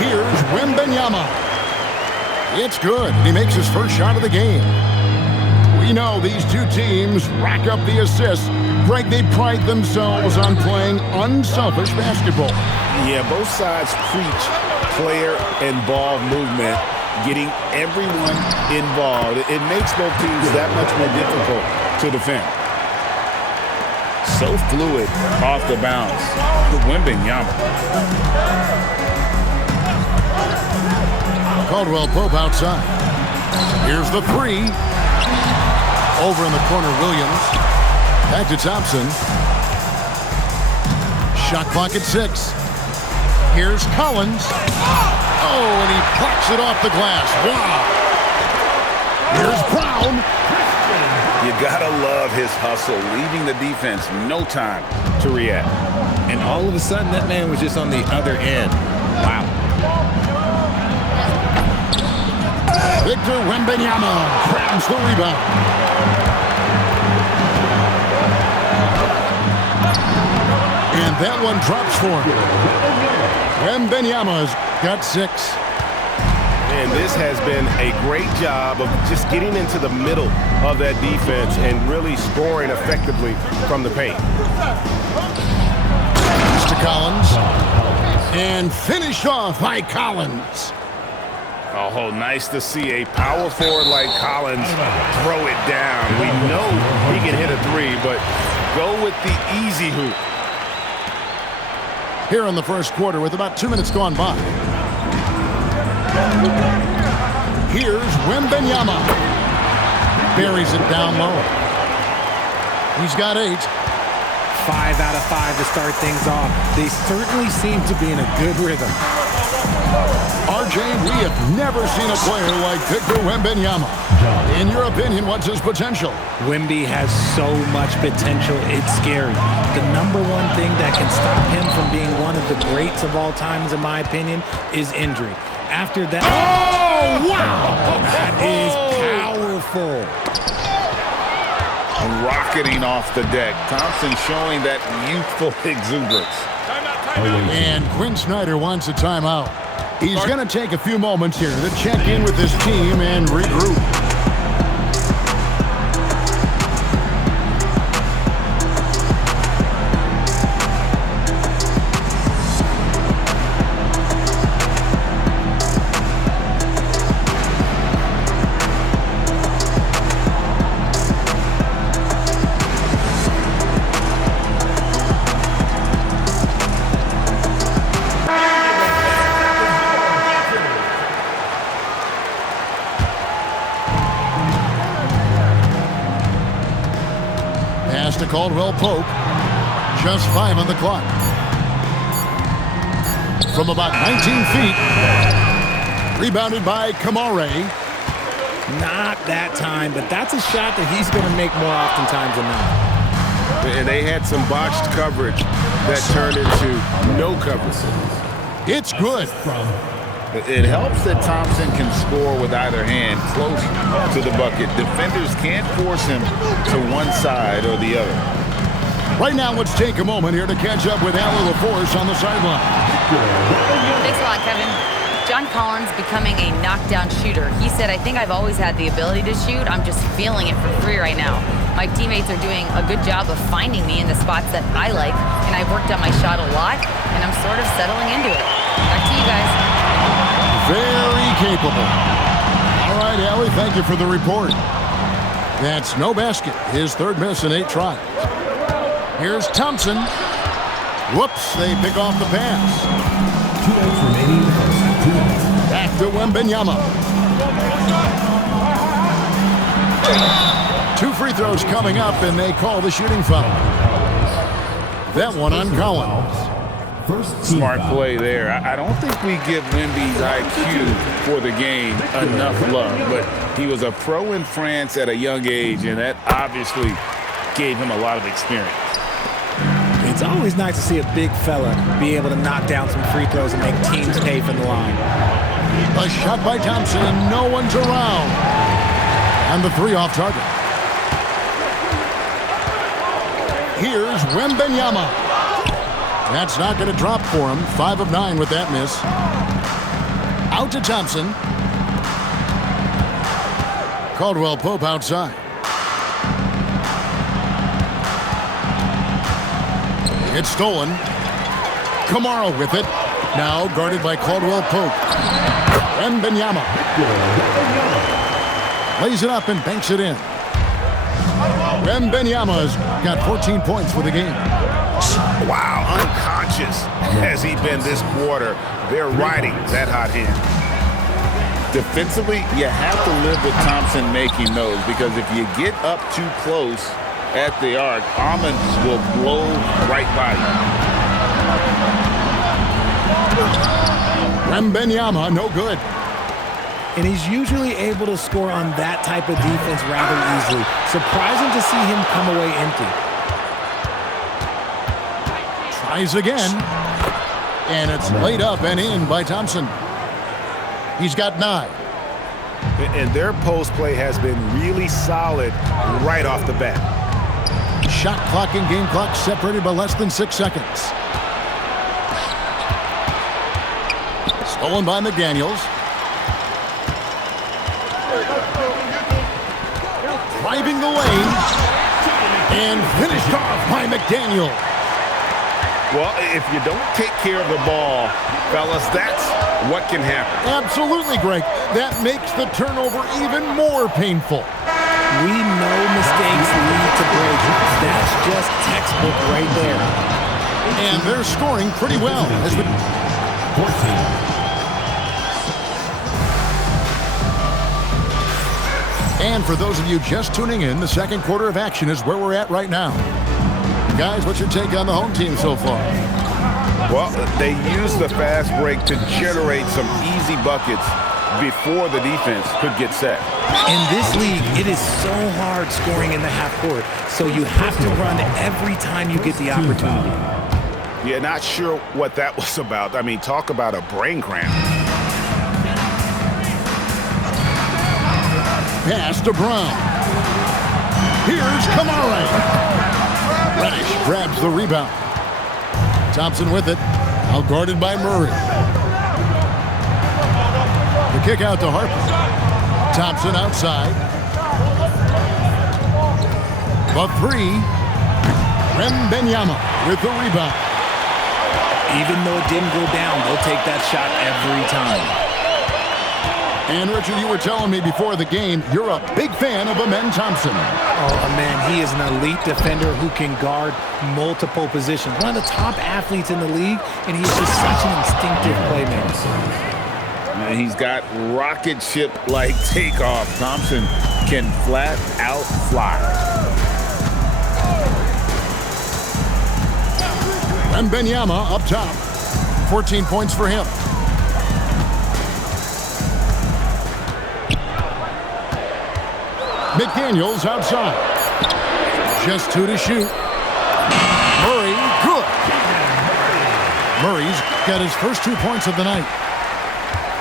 Here's Wembanyama. It's good. He makes his first shot of the game. We know these two teams rack up the assists. Greg, they pride themselves on playing unselfish basketball. Yeah, both sides preach player and ball movement, getting everyone involved. It makes both teams that much more difficult to defend. So fluid off the bounce. Wembanyama. Caldwell Pope outside. Here's the three. Over in the corner, Williams. Back to Thompson. Shot clock at 6. Here's Collins. Oh, and he plucks it off the glass. Wow. Here's Brown. You gotta love his hustle, leaving the defense no time to react. And all of a sudden, that man was just on the other end. Wow. Victor Wembanyama grabs the rebound. And that one drops for him. Wembanyama's got 6. And this has been a great job of just getting into the middle of that defense and really scoring effectively from the paint. To Collins. And finished off by Collins. Oh, nice to see a power forward like Collins throw it down. We know he can hit a three, but go with the easy hoop. Here in the first quarter with about 2 minutes gone by. Here's Wembanyama. Buries it down low. He's got 8. 5 out of 5 to start things off. They certainly seem to be in a good rhythm. RJ, we have never seen a player like Victor Wembanyama. In your opinion, what's his potential? Wemby has so much potential, it's scary. The number one thing that can stop him from being one of the greats of all times, in my opinion, is injury. After that... Oh, wow! That is powerful. Rocketing off the deck. Thompson showing that youthful exuberance. And Quinn Snyder wants a timeout. He's going to take a few moments here to check in with his team and regroup. Pass to Caldwell Pope. Just 5 on the clock. From about 19 feet. Rebounded by Kamare. Not that time, but that's a shot that he's going to make more oftentimes than not. And they had some botched coverage that turned into no coverage. It's good. It helps that Thompson can score with either hand close to the bucket. Defenders can't force him to one side or the other. Right now, let's take a moment here to catch up with Allie LaForce on the sideline. Thanks a lot, Kevin. John Collins becoming a knockdown shooter. He said, I think I've always had the ability to shoot. I'm just feeling it for free right now. My teammates are doing a good job of finding me in the spots that I like, and I've worked on my shot a lot, and I'm sort of settling into it. Back to you guys. Very capable. All right, Allie, thank you for the report. That's no basket. His third miss in 8 tries. Here's Thompson. Whoops, they pick off the pass. 2 minutes remaining in the first. 2 minutes. Back to Wembanyama. 2 free throws coming up, and they call the shooting foul. That one on Collins. Smart play there. I don't think we give Wemby's IQ for the game enough love, but he was a pro in France at a young age, and that obviously gave him a lot of experience. It's always nice to see a big fella be able to knock down some free throws and make teams pay from the line. A shot by Thompson, and no one's around. And the 3 off target. Here's Wembanyama. That's not going to drop for him. 5 of 9 with that miss. Out to Thompson. Caldwell Pope outside. It's stolen. Kamara with it. Now guarded by Caldwell Pope. Wembanyama lays it up and banks it in. Wembanyama's got 14 points for the game. Wow, unconscious has he been this quarter. They're riding that hot hand. Defensively, you have to live with Thompson making those, because if you get up too close at the arc, Ahmed will blow right by you. Wembanyama, no good. And he's usually able to score on that type of defense rather easily. Surprising to see him come away empty. Tries again. And it's laid up and in by Thompson. He's got 9. And their post play has been really solid right off the bat. Shot clock and game clock separated by less than 6 seconds. Stolen by McDaniels. Driving the lane. And finished off by McDaniel. Well, if you don't take care of the ball, fellas, that's what can happen. Absolutely, Greg. That makes the turnover even more painful. We know mistakes lead to breaks. That's just textbook right there. And they're scoring pretty well. As the 14. And for those of you just tuning in, the second quarter of action is where we're at right now. Guys, what's your take on the home team so far? Well, they use the fast break to generate some easy buckets before the defense could get set. In this league, it is so hard scoring in the half court, so you have to run every time you get the opportunity. Yeah, not sure what that was about. I mean, talk about a brain cramp. Pass to Brown. Here's Kamara. Reddish grabs the rebound. Thompson with it. Out guarded by Murray. The kick out to Harper. Thompson outside. The 3. Wembanyama with the rebound. Even though it didn't go down, they'll take that shot every time. And Richard, you were telling me before the game, you're a big fan of Amen Thompson. Oh, man, he is an elite defender who can guard multiple positions. One of the top athletes in the league, and he's just such an instinctive playmaker. And he's got rocket ship-like takeoff. Thompson can flat out fly. Wembanyama up top. 14 points for him. McDaniels outside. Just 2 to shoot. Murray, good. Murray's got his first 2 points of the night.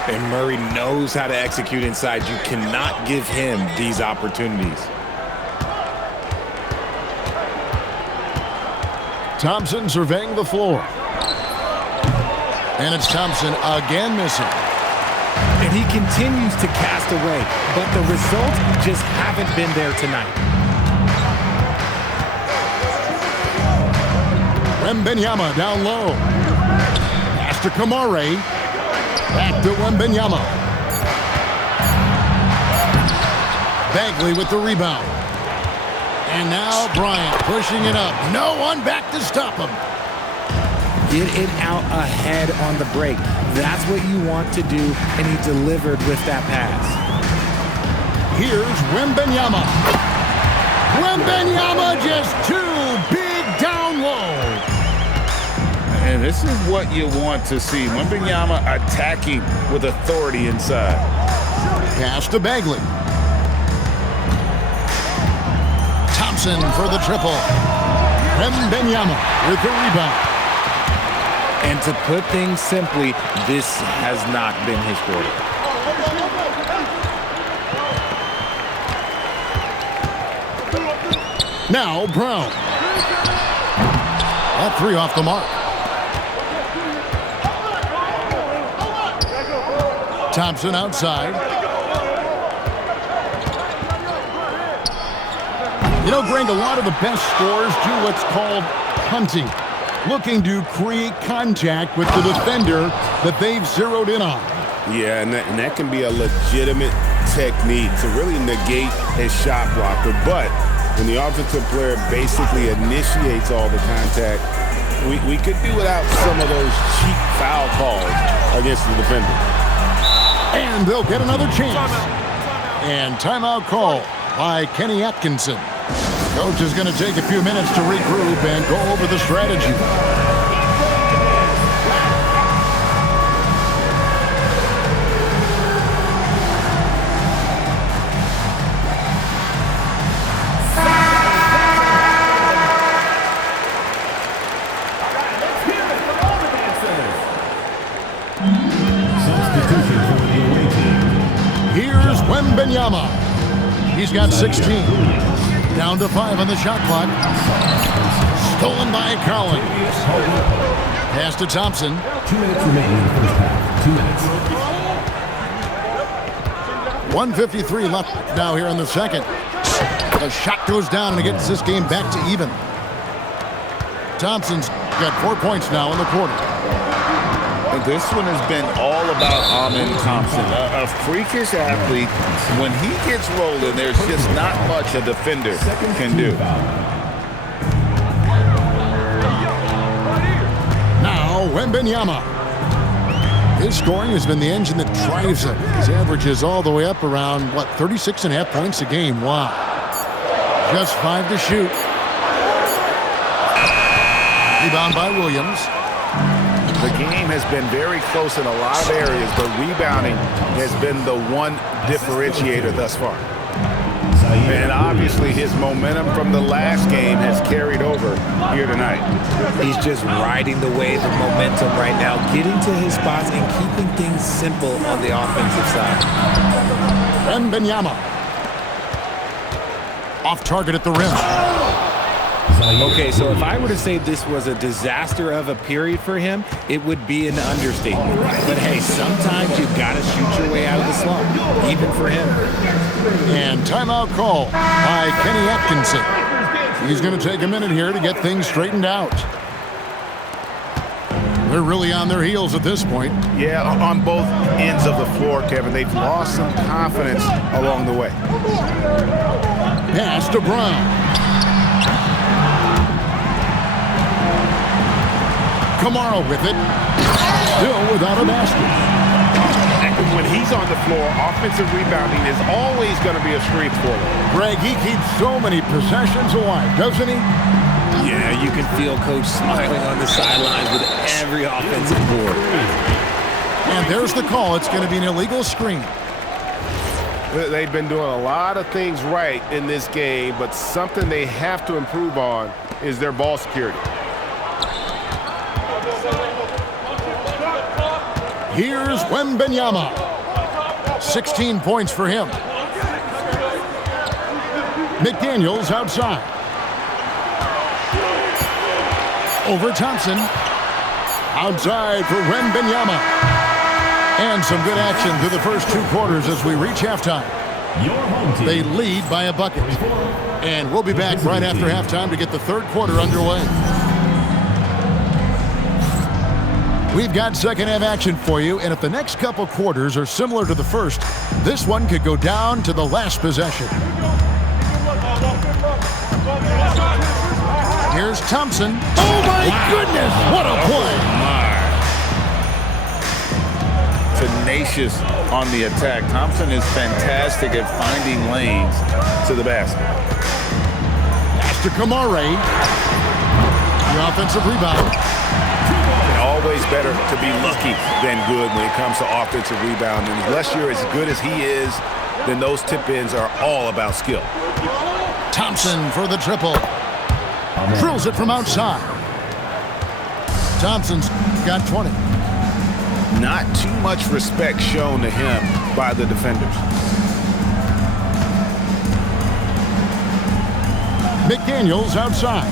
And Murray knows how to execute inside. You cannot give him these opportunities. Thompson surveying the floor. And it's Thompson again missing. And he continues to cast away, but the results just haven't been there tonight. Wembanyama down low. Pass to Kamara. Back to Wembanyama. Bagley with the rebound. And now Bryant pushing it up. No one back to stop him. Get it out ahead on the break. That's what you want to do, and he delivered with that pass. Here's Wembanyama. Wembanyama just 2 big down low. And this is what you want to see. Wembanyama attacking with authority inside. Pass to Bagley. Thompson for the triple. Wembanyama with the rebound. And to put things simply, this has not been his quarter. Now Brown. That 3 off the mark. Thompson outside. You know, Greg, a lot of the best scorers do what's called hunting, looking to create contact with the defender that they've zeroed in on. Yeah, and that can be a legitimate technique to really negate a shot blocker. But when the offensive player basically initiates all the contact, we could do without some of those cheap foul calls against the defender. And they'll get another chance. And timeout call by Kenny Atkinson. Coach is going to take a few minutes to regroup and go over the strategy. Here's Wembanyama. He's got 16. Down to 5 on the shot clock. Stolen by Collins. Pass to Thompson. 2 minutes remaining in the first half. 2 minutes. 1:53 left now here in the second. The shot goes down and it gets this game back to even. Thompson's got 4 points now in the quarter. And this one has been all about Amen Thompson, a freakish athlete. When he gets rolling, there's just not much a defender can do. Now, Wembanyama. His scoring has been the engine that drives him. His average is all the way up around, 36.5 points a game. Wow. Just 5 to shoot. Rebound by Williams. The game has been very close in a lot of areas, but rebounding has been the one differentiator thus far. And obviously his momentum from the last game has carried over here tonight. He's just riding the wave of momentum right now, getting to his spots and keeping things simple on the offensive side. Wembanyama. Off target at the rim. Okay, so if I were to say this was a disaster of a period for him, it would be an understatement. But hey, sometimes you've got to shoot your way out of the slump, even for him. And timeout call by Kenny Atkinson. He's going to take a minute here to get things straightened out. They're really on their heels at this point. Yeah, on both ends of the floor, Kevin. They've lost some confidence along the way. Pass to Brown. Kamara with it. Still without a basket. When he's on the floor, offensive rebounding is always going to be a strength for him. Greg, he keeps so many possessions alive, doesn't he? Yeah, you can feel Coach smiling on the sidelines with every offensive board. And there's the call. It's going to be an illegal screen. They've been doing a lot of things right in this game, but something they have to improve on is their ball security. Here's Wembanyama. 16 points for him. McDaniels outside. Over Thompson. Outside for Wembanyama. And some good action through the first 2 quarters as we reach halftime. They lead by a bucket. And we'll be back right after halftime to get the third quarter underway. We've got second half action for you, and if the next couple quarters are similar to the first, this one could go down to the last possession. Here's Thompson. Oh my goodness, what a play! Tenacious on the attack. Thompson is fantastic at finding lanes to the basket. Pass to Kamara. The offensive rebound. Always better to be lucky than good when it comes to offensive rebound. And unless you're as good as he is, then those tip-ins are all about skill. Thompson for the triple. Drills it from outside. Thompson's got 20. Not too much respect shown to him by the defenders. McDaniels outside.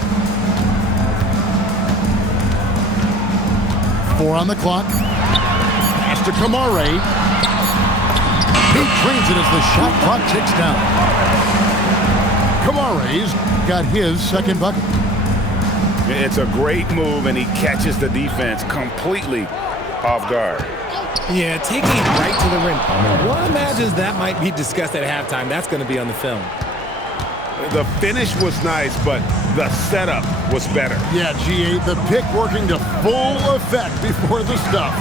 4 on the clock. Pass to Kamara. He trains it as the shot clock ticks down. Kamare's got his second bucket. It's a great move, and he catches the defense completely off guard. Yeah, taking it right to the rim. One imagines that might be discussed at halftime. That's going to be on the film. The finish was nice, but the setup was better. Yeah, GA, the pick working to full effect before the stuff.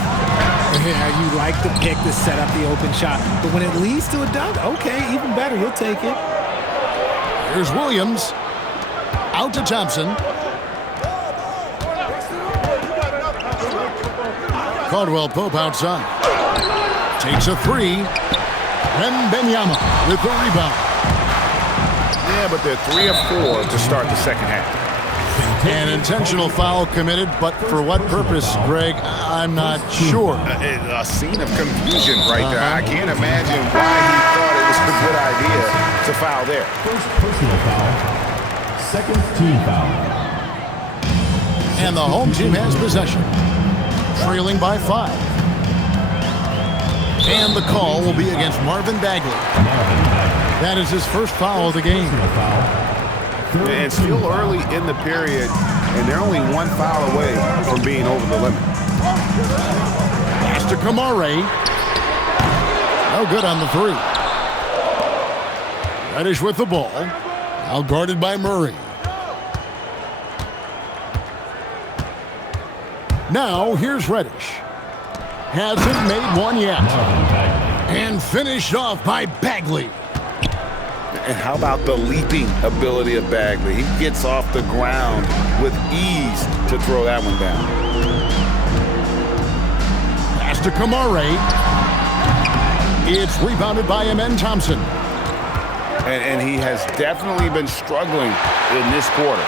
Yeah, you like the pick to set up the open shot. But when it leads to a dunk, okay, even better. You'll take it. Here's Williams. Out to Thompson. Caldwell Pope outside. Takes a three. Wembanyama with the rebound. Yeah, but they're 3 of 4 to start the second half. An intentional foul committed, but for what purpose, Greg? I'm not sure. A scene of confusion right there. I can't imagine why he thought it was a good idea to foul there. First personal foul. Second team foul. And the home team has possession. Trailing by 5. And the call will be against Marvin Bagley. That is his first foul of the game. And still early in the period, and they're only 1 foul away from being over the limit. Pass to Kamare. No good on the 3. Reddish with the ball. Now guarded by Murray. Now here's Reddish. Hasn't made one yet. And finished off by Bagley. And how about the leaping ability of Bagley? He gets off the ground with ease to throw that one down. Pass to Kamare. It's rebounded by Amen Thompson. And he has definitely been struggling in this quarter.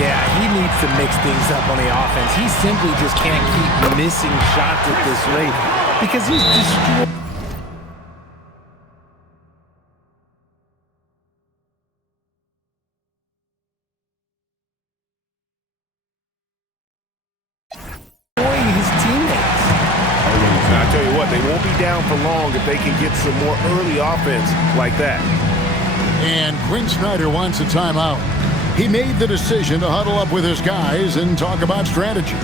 Yeah, he needs to mix things up on the offense. He simply just can't keep missing shots at this rate because he's destroying. His teammates. I tell you what, they won't be down for long if they can get some more early offense like that. And Quinn Snyder wants a timeout. He made the decision to huddle up with his guys and talk about strategy.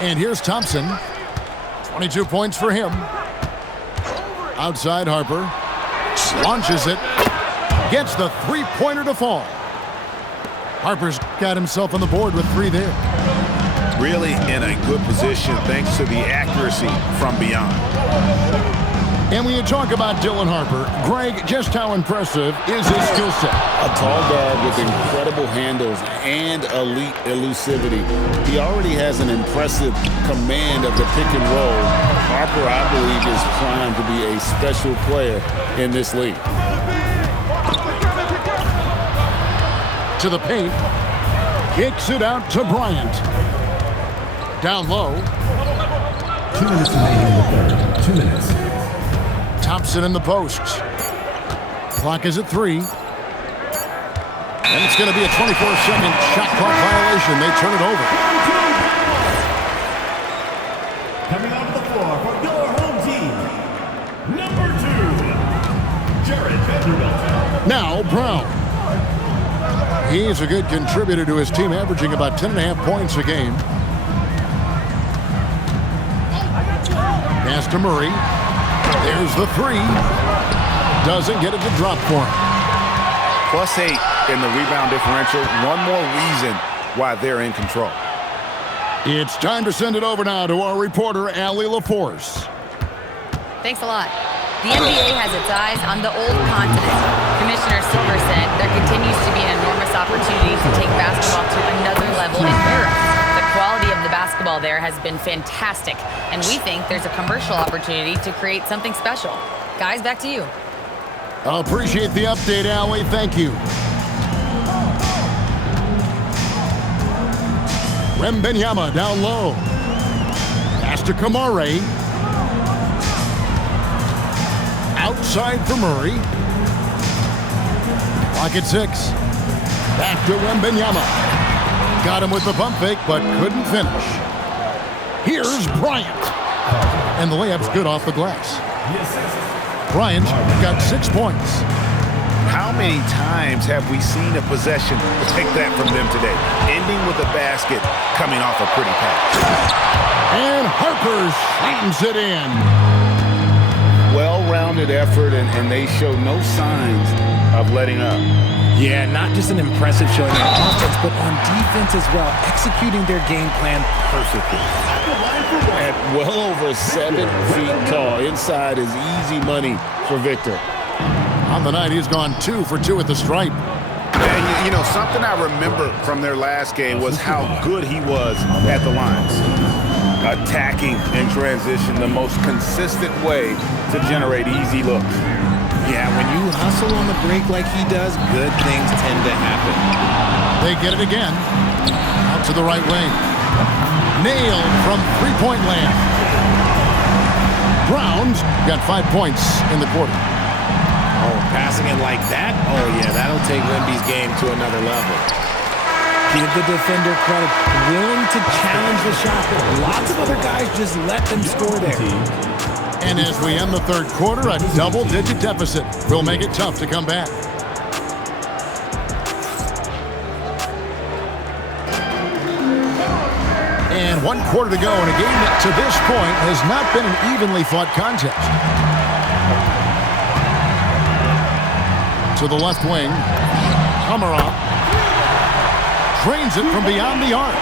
And here's Thompson. 22 points for him. Outside Harper. Launches it. Gets the three-pointer to fall. Harper's got himself on the board with 3 there. Really in a good position thanks to the accuracy from beyond. And when you talk about Dylan Harper, Greg, just how impressive is his skill set? A tall guard with incredible handles and elite elusivity. He already has an impressive command of the pick and roll. Harper, I believe, is primed to be a special player in this league. To the paint. Kicks it out to Bryant. Down low. 2 minutes remaining in the third. 2 minutes. Thompson in the posts. Clock is at 3. And it's going to be a 24-second shot clock violation. They turn it over. Coming onto the floor for your home team, number 2, Jared Vanderbilt. Now Brown. He's a good contributor to his team, averaging about 10.5 points a game. Pass to Murray. There's the 3. Doesn't get it to drop for him. +8 in the rebound differential. One more reason why they're in control. It's time to send it over now to our reporter, Allie LaForce. Thanks a lot. The NBA has its eyes on the old continent. Commissioner Silver said there continues to be an enormous opportunity to take basketball to another level in Europe. The quality of the basketball there has been fantastic, and we think there's a commercial opportunity to create something special. Guys, back to you. I appreciate the update, Allie. Thank you. Wembanyama down low. Pass to Kamare. Outside for Murray. Clock at 6. Back to Wembanyama. Got him with the pump fake, but couldn't finish. Here's Bryant. And the layup's good off the glass. Bryant's got 6 points. How many times have we seen a possession take that from them today? Ending with a basket, coming off a pretty pass. And Harper slams it in. Well-rounded effort, and they show no signs of letting up. Yeah, not just an impressive showing on offense, but on defense as well, executing their game plan perfectly. At well over 7 feet tall, inside is easy money for Victor. On the night, he's gone 2 for 2 at the stripe. And, you know, something I remember from their last game was how good he was at the lines. Attacking in transition, the most consistent way to generate easy looks. Yeah, when you hustle on the break like he does, good things tend to happen. They get it again. Out to the right wing. Nailed from three-point land. Brown's got 5 points in the quarter. Oh, passing it like that? Oh, yeah, that'll take Wemby's game to another level. Give the defender credit. Willing to challenge the shot. Lots of other guys just let them score there. And as we end the third quarter, a double-digit deficit will make it tough to come back. And 1 quarter to go in a game that to this point has not been an evenly fought contest. To the left wing, Kamara trains it from beyond the arc.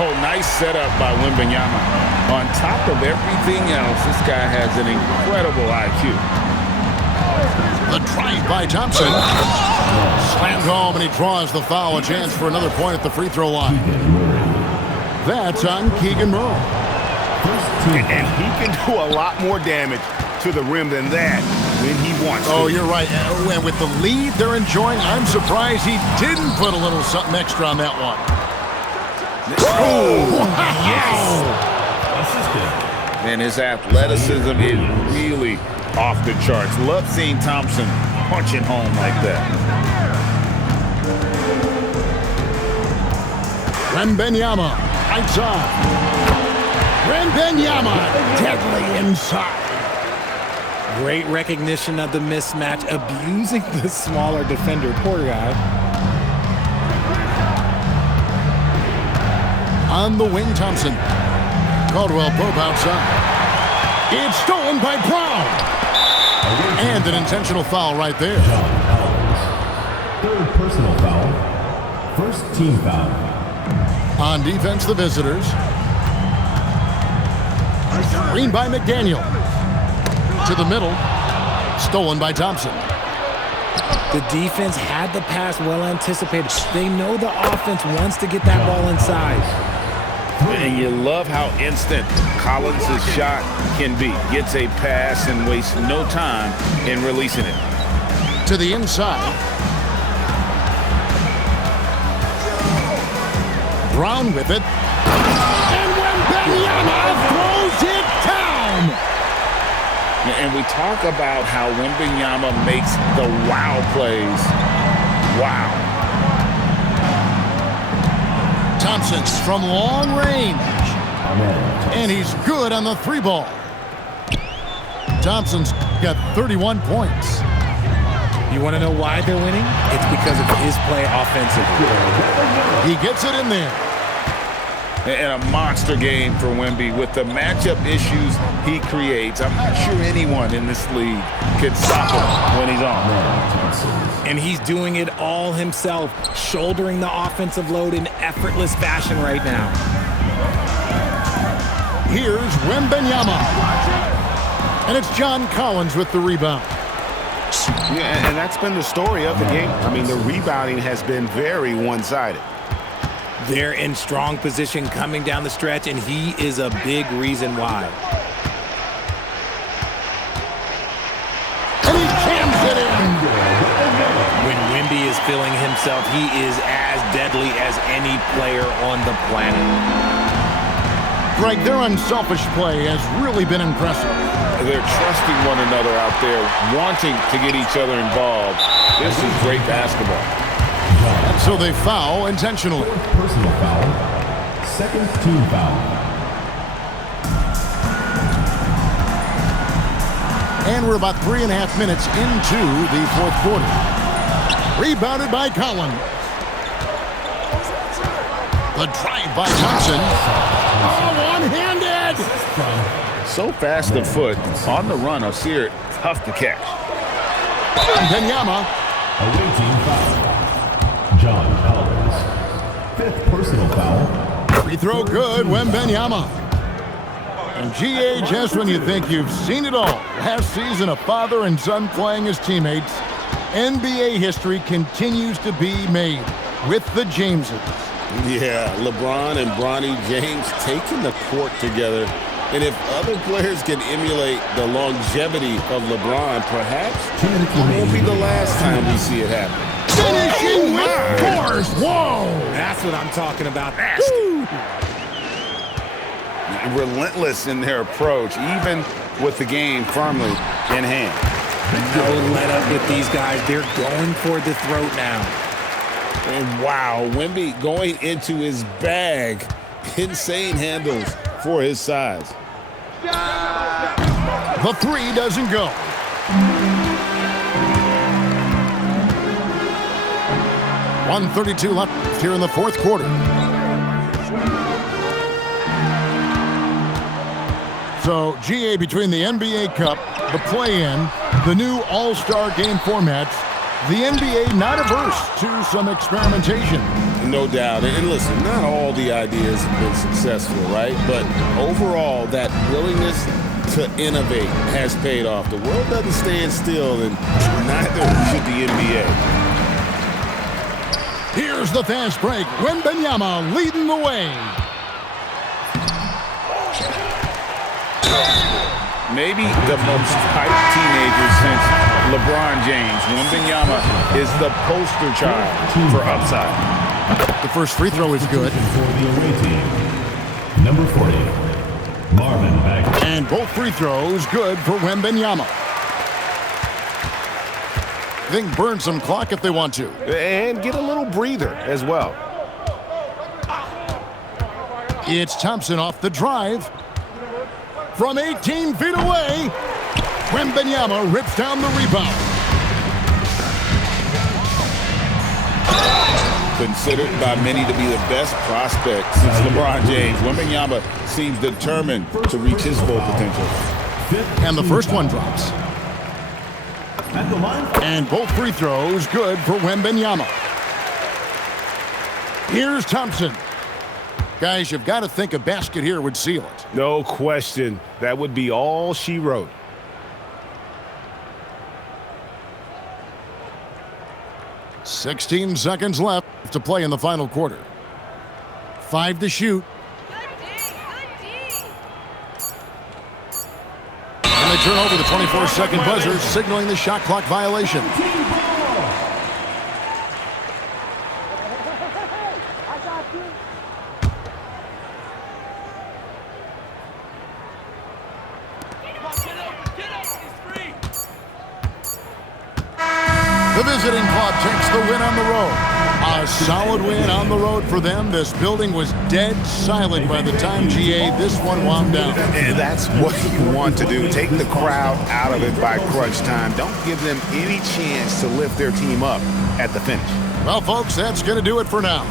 Oh, nice setup by Wembanyama. On top of everything else, this guy has an incredible IQ. The drive by Thompson. Slammed home, and he draws the foul. A chance for another point at the free throw line. That's on Keegan Murray. And he can do a lot more damage to the rim than that when he wants to. Oh, you're right. And with the lead they're enjoying, I'm surprised he didn't put a little something extra on that one. Oh, yes! And his athleticism is really off the charts. Love seeing Thompson punching home like that. Wembanyama, outside. Wembanyama, deadly inside. Great recognition of the mismatch, abusing the smaller defender. Poor guy. On the wing, Thompson. Caldwell Pope outside. It's stolen by Brown. And an intentional foul right there. Third personal foul. First team foul. On defense, the visitors. Screen by McDaniel. To the middle. Stolen by Thompson. The defense had the pass well anticipated. They know the offense wants to get that ball inside. And you love how instant Collins' shot can be. Gets a pass and wastes no time in releasing it. To the inside. Brown with it. And Wembanyama throws it down. And we talk about how Wembanyama makes the wow plays. Wow. Thompson from long range. And he's good on the 3-ball. Thompson's got 31 points. You want to know why they're winning? It's because of his play offensively. He gets it in there. And a monster game for Wemby with the matchup issues he creates. I'm not sure anyone in this league could stop him when he's on. And he's doing it all himself, shouldering the offensive load in effortless fashion right now. Here's Wembanyama. And it's John Collins with the rebound. Yeah, and that's been the story of the game. I mean, the rebounding has been very one-sided. They're in strong position coming down the stretch, and he is a big reason why. And he jams it in. When Wemby is feeling himself, he is as deadly as any player on the planet. Greg, their unselfish play has really been impressive. They're trusting one another out there, wanting to get each other involved. This is great basketball. And so they foul intentionally. Personal foul. Second team foul. And we're about 3.5 minutes into the fourth quarter. Rebounded by Collins. The drive by Thompson. Oh, one-handed! So fast of foot, on the run, Osir, tough to catch. Wembanyama. Away team foul. John Collins. Fifth personal foul. Free throw good, Wembanyama. And GA, just when you think you've seen it all, last season a father and son playing as teammates, NBA history continues to be made with the Jameses. Yeah, LeBron and Bronny James taking the court together. And if other players can emulate the longevity of LeBron, perhaps it won't be the last time we see it happen. Finishing with force. Whoa! That's what I'm talking about. Relentless in their approach, even with the game firmly in hand. No let up with these guys. They're going for the throat now. And wow, Wemby going into his bag. Insane handles for his size. The three doesn't go. .132 left here in the fourth quarter. So, GA, between the NBA Cup, the play-in, the new All-Star game formats, the NBA not averse to some experimentation. No doubt. And listen, not all the ideas have been successful, right? But overall, that willingness to innovate has paid off. The world doesn't stand still, and neither should the NBA. Here's the fast break. Wembanyama leading the way. Maybe the most hyped teenager since LeBron James. Wembanyama is the poster child for upside. The first free throw is good. For the away team. Number 40, Marvin Bagley. And both free throws good for Wembanyama. They can burn some clock if they want to. And get a little breather as well. It's Thompson off the drive. From 18 feet away, Wembanyama rips down the rebound. Considered by many to be the best prospect since LeBron James, Wembanyama seems determined to reach his full potential. And the first one drops. At the line. And both free throws good for Wembanyama. Here's Thompson. Guys, you've got to think a basket here would seal it. No question. That would be all she wrote. .16 seconds left to play in the final quarter. 5 to shoot. And they turn over the 24-second buzzer, signaling the shot clock violation. The visiting club takes the win on the road. A solid win on the road for them. This building was dead silent by the time, GA, this one wound down. And that's what you want to do. Take the crowd out of it by crunch time. Don't give them any chance to lift their team up at the finish. Well, folks, that's going to do it for now.